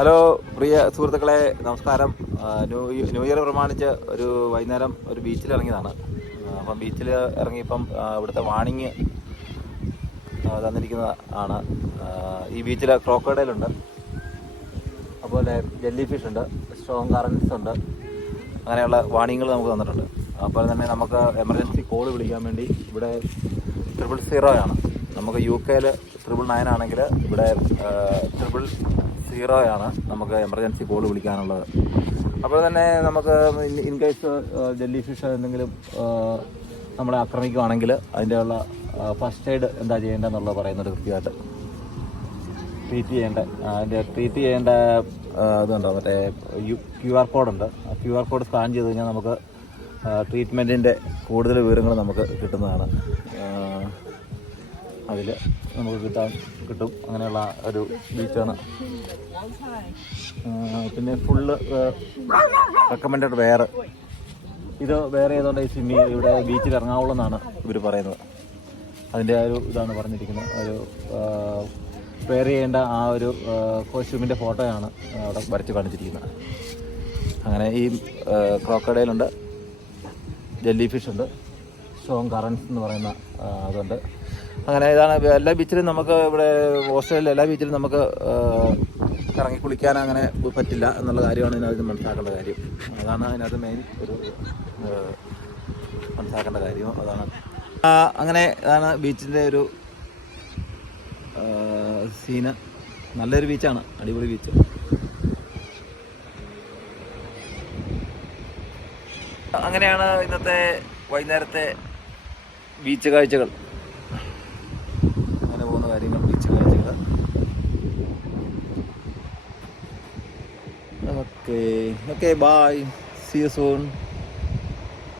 Hello പ്രിയ സുഹൃത്തുക്കളെ, നമസ്കാരം. New year പ്രമാണിച്ച് വൈകുന്നേരം ഒരു ബീച്ചിൽ ഇറങ്ങിയതാണ്. അപ്പം ബീച്ചിൽ ഇറങ്ങിയപ്പം ഇവിടുത്തെ വാണിങ് തന്നിരിക്കുന്ന ആണ്. ഈ ബീച്ചിൽ ക്രോക്കോഡൈലുണ്ട്, അതുപോലെ ജെല്ലി ഫിഷ് ഉണ്ട്, സ്ട്രോങ് കറൻസ് ഉണ്ട്, അങ്ങനെയുള്ള വാണിങ്ങൾ നമുക്ക് തന്നിട്ടുണ്ട്. അപ്പോൾ തന്നെ നമുക്ക് എമർജൻസി കോൾ വിളിക്കാൻ വേണ്ടി ഇവിടെ 000 ആണ്. നമുക്ക് UK 999 ആണെങ്കിൽ ഇവിടെ 000 ആണ് നമുക്ക് എമർജൻസി കോൾ വിളിക്കാനുള്ളത്. അപ്പോൾ തന്നെ നമുക്ക് ഇൻ കേസ് ജെല്ലി ഫിഷ് എന്തെങ്കിലും നമ്മളെ ആക്രമിക്കുകയാണെങ്കിൽ അതിൻ്റെ ഉള്ള ഫസ്റ്റ് എയ്ഡ് എന്താ ചെയ്യേണ്ടതെന്നുള്ളത് പറയുന്നത് കൃത്യമായിട്ട്. ട്രീറ്റ് ചെയ്യേണ്ട ഇതുണ്ടോ, മറ്റേ QR കോഡുണ്ട്. ആ QR കോഡ് സ്കാൻ ചെയ്ത് കഴിഞ്ഞാൽ നമുക്ക് ട്രീറ്റ്മെൻറ്റിൻ്റെ കൂടുതൽ വിവരങ്ങൾ നമുക്ക് കിട്ടുന്നതാണ്. അതിൽ നമുക്ക് കിട്ടും. അങ്ങനെയുള്ള ഒരു ബീച്ചാണ്. പിന്നെ ഫുള്ള് റെക്കമെൻഡഡ് ഇത് വേറെ ഏതുകൊണ്ട് ഈ ഇവിടെ ബീച്ചിൽ ഇറങ്ങാവുള്ളൂ എന്നാണ് ഇവർ പറയുന്നത്. അതിൻ്റെ ഒരു ഇതാണ് പറഞ്ഞിരിക്കുന്നത്. വെയർ ചെയ്യേണ്ട ആ ഒരു കോസ്റ്റ്യൂമിൻ്റെ ഫോട്ടോയാണ് അവിടെ വരച്ച് കാണിച്ചിരിക്കുന്നത്. അങ്ങനെ ഈ ക്രോക്കഡൈലുണ്ട്, ജെല്ലി ഫിഷ് ഉണ്ട്, സ്ട്രോങ് കറൻസ് എന്ന് പറയുന്ന അതുണ്ട്. അങ്ങനെ ഇതാണ് എല്ലാ ബീച്ചിലും നമുക്ക് ഇവിടെ ഓസ്ട്രേലിയയിലെ എല്ലാ ബീച്ചിലും നമുക്ക് ഇറങ്ങി കുളിക്കാൻ അങ്ങനെ പറ്റില്ല എന്നുള്ള കാര്യമാണ് ഇതിനകത്ത് മനസ്സിലാക്കേണ്ട കാര്യം. അതാണ് അതിനകത്ത് മെയിൻ ഒരു മനസ്സിലാക്കേണ്ട കാര്യം അതാണ്. അങ്ങനെ അതാണ് ബീച്ചിൻ്റെ ഒരു സീന്. നല്ലൊരു ബീച്ചാണ്, അടിപൊളി ബീച്ച്. അങ്ങനെയാണ് ഇന്നത്തെ വൈകുന്നേരത്തെ ബീച്ച് കാഴ്ചകൾ. അങ്ങനെ പോകുന്ന കാര്യങ്ങൾ, ബീച്ച് കാഴ്ചകൾ. Okay bye, see you soon.